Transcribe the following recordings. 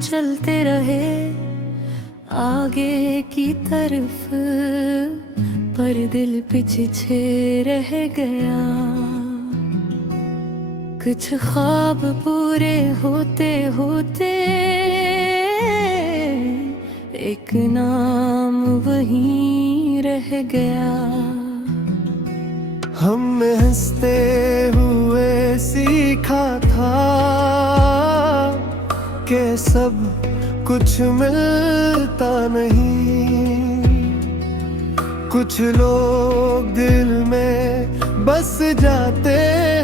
चलते रहे आगे की तरफ, पर दिल पीछे रह गया। कुछ ख्वाब पूरे होते होते एक नाम वहीं रह गया। हमने हंसते हुए सीखा था कि सब कुछ मिलता नहीं। कुछ लोग दिल में बस जाते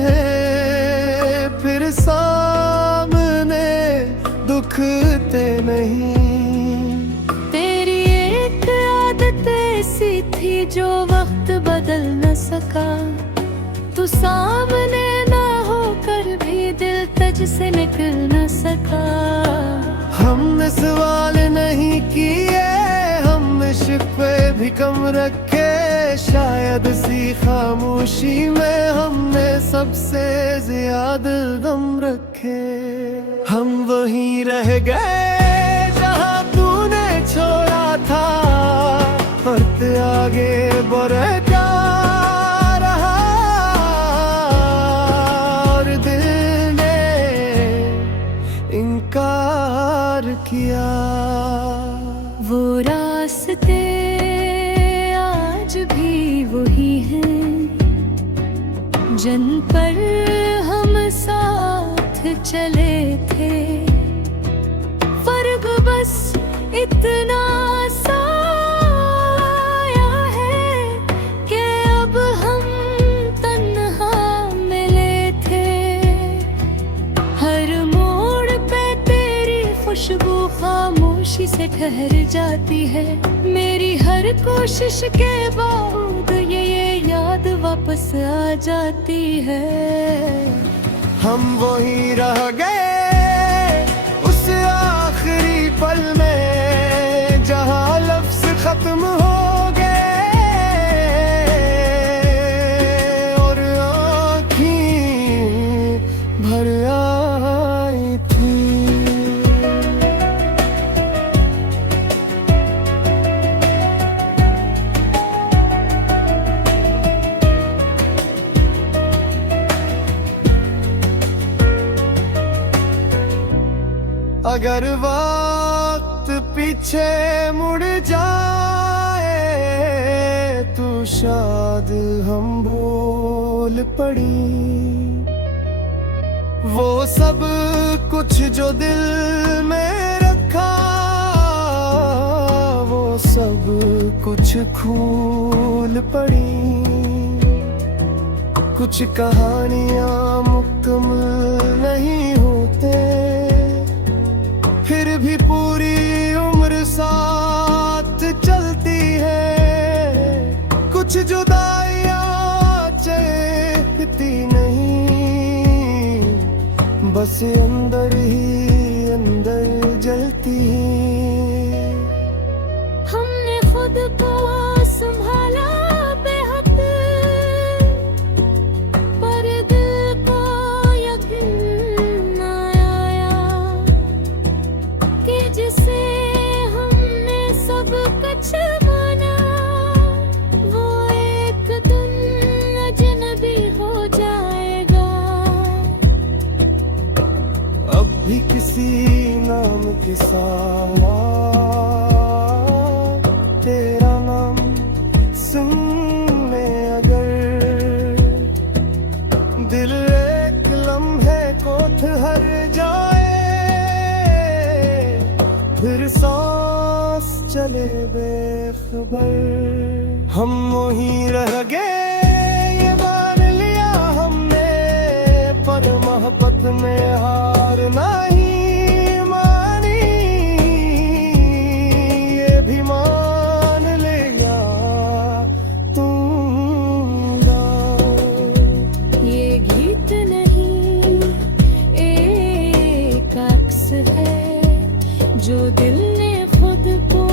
हैं, फिर सामने दुखते नहीं। तेरी एक आदत ऐसी थी जो वक्त बदल न सका। तू सामने ना होकर भी दिल तुझ से निकल न सका। हमने सवाल नहीं किए, हमने शिकवे भी कम रखे। शायद सी खामोशी में हमने सबसे ज्यादा दम रखे। हम वहीं रह गए जहाँ तूने छोड़ा था, वक्त आगे बढ़ता रहा और दिल ने इनकार किया। वो रास्ते आज भी वही हैं जिन पर हम साथ चले थे। फर्क बस इतना सा आया है कि अब हम तन्हा मिले थे। हर मोड़ पे तेरी खुशबू खामोशी से ठहर जाती है। मेरी हर कोशिश के बावजूद ये याद वापस आ जाती है। हम वहीं रह गए उस आखिरी पल में जहाँ लफ्ज खत्म हो गए और आँखें भर आई थी। अगर वक्त पीछे मुड़ जाए तो शायद हम भूल पड़ी वो सब कुछ जो दिल में रखा। वो सब कुछ खूल पड़ी। कुछ कहानियां मुकम्मल नहीं होते, फिर भी पूरी उम्र साथ चलती है। कुछ जुदाइयां चलती नहीं, बस अंदर ही अंदर जलती है। हमने खुद को संभाला बेहद, पर दिल को यकीन आया कि जिसे हमने सब कुछ माना वो एक दिन अजनबी हो जाएगा। अब भी किसी नाम के साथ तेरा नाम सुनने अगर दिल एक लम्हे को ठहर जाए, फिर सांस चले बेखबर। हम वहीं रह गए ये मान लिया हमने, पर मोहब्बत में हार नहीं मानी। ये भी मान लिया तुमरा। ये गीत नहीं एक अक्स है जो दिल ने खुद को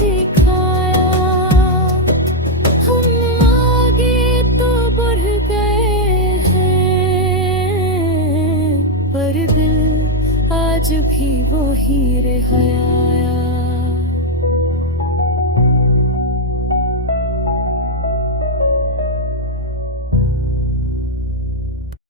दिखाया। हम आगे तो बढ़ गए हैं, पर दिल आज आज भी वो हीरे है।